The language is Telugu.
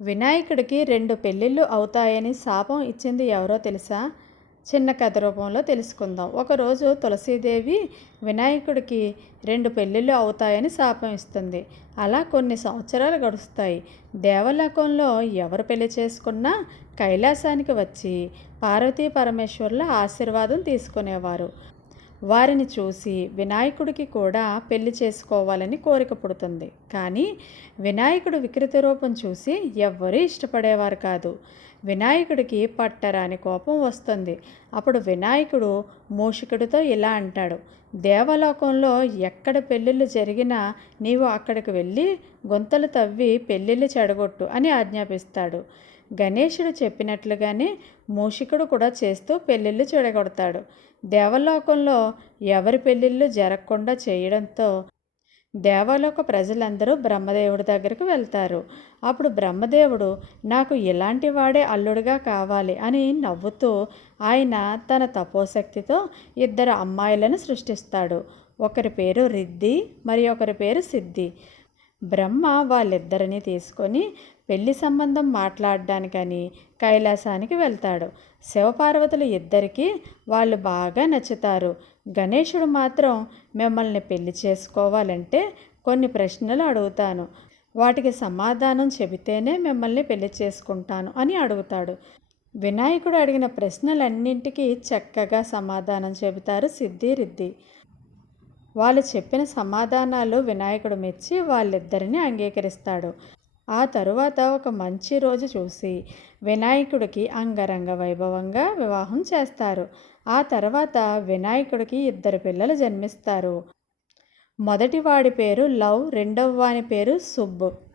వినాయకుడికి రెండు పెళ్ళిళ్ళు అవుతాయని శాపం ఇచ్చింది ఎవరో తెలుసా? చిన్న కథ రూపంలో తెలుసుకుందాం. ఒకరోజు తులసీదేవి వినాయకుడికి రెండు పెళ్ళిళ్ళు అవుతాయని శాపం ఇస్తుంది. అలా కొన్ని సంవత్సరాలు గడుస్తాయి. దేవలోకంలో ఎవరు పెళ్ళి చేసుకున్నా కైలాసానికి వచ్చి పార్వతీ పరమేశ్వరుల ఆశీర్వాదం తీసుకునేవారు. వారిని చూసి వినాయకుడికి కూడా పెళ్ళి చేసుకోవాలని కోరిక పుడుతుంది. కానీ వినాయకుడు వికృతి రూపం చూసి ఎవ్వరూ ఇష్టపడేవారు కాదు. వినాయకుడికి పట్టరాని కోపం వస్తుంది. అప్పుడు వినాయకుడు మూషికుడితో ఇలా అంటాడు దేవలోకంలో ఎక్కడ పెళ్ళిళ్ళు జరిగినా నీవు అక్కడికి వెళ్ళి గుంతలు తవ్వి పెళ్ళిళ్ళు చెడగొట్టు అని ఆజ్ఞాపిస్తాడు. గణేశుడు చెప్పినట్లుగానే మూషికుడు కూడా చేస్తూ పెళ్ళిళ్ళు చెడగొడతాడు. దేవలోకంలో ఎవరి పెళ్ళిళ్ళు జరగకుండా చేయడంతో దేవలోక ప్రజలందరూ బ్రహ్మదేవుడి దగ్గరకు వెళ్తారు. అప్పుడు బ్రహ్మదేవుడు నాకు ఇలాంటి వాడే అల్లుడుగా కావాలి అని నవ్వుతూ ఆయన తన తపోశక్తితో ఇద్దరు అమ్మాయిలను సృష్టిస్తాడు. ఒకరి పేరు రిద్ది మరి ఒకరి పేరు సిద్ధి బ్రహ్మ వాళ్ళిద్దరిని తీసుకొని పెళ్ళి సంబంధం మాట్లాడడానికని కైలాసానికి వెళ్తాడు. శివపార్వతులు ఇద్దరికీ వాళ్ళు బాగా నచ్చుతారు. గణేశుడు మాత్రం మిమ్మల్ని పెళ్ళి చేసుకోవాలంటే కొన్ని ప్రశ్నలు అడుగుతాను. వాటికి సమాధానం చెబితేనే మిమ్మల్ని పెళ్ళి చేసుకుంటాను అని అడుగుతాడు. వినాయకుడు అడిగిన ప్రశ్నలన్నింటికీ చక్కగా సమాధానం చెబుతారు సిద్ధిరిద్ది. వాళ్ళు చెప్పిన సమాధానాలు వినాయకుడు మెచ్చి వాళ్ళిద్దరిని అంగీకరిస్తాడు. ఆ తరువాత ఒక మంచి రోజు చూసి వినాయకుడికి అంగరంగ వైభవంగా వివాహం చేస్తారు. ఆ తర్వాత వినాయకుడికి ఇద్దరు పిల్లలు జన్మిస్తారు. మొదటి వాడి పేరు లవ్ రెండవ వాని పేరు సుబ్బు.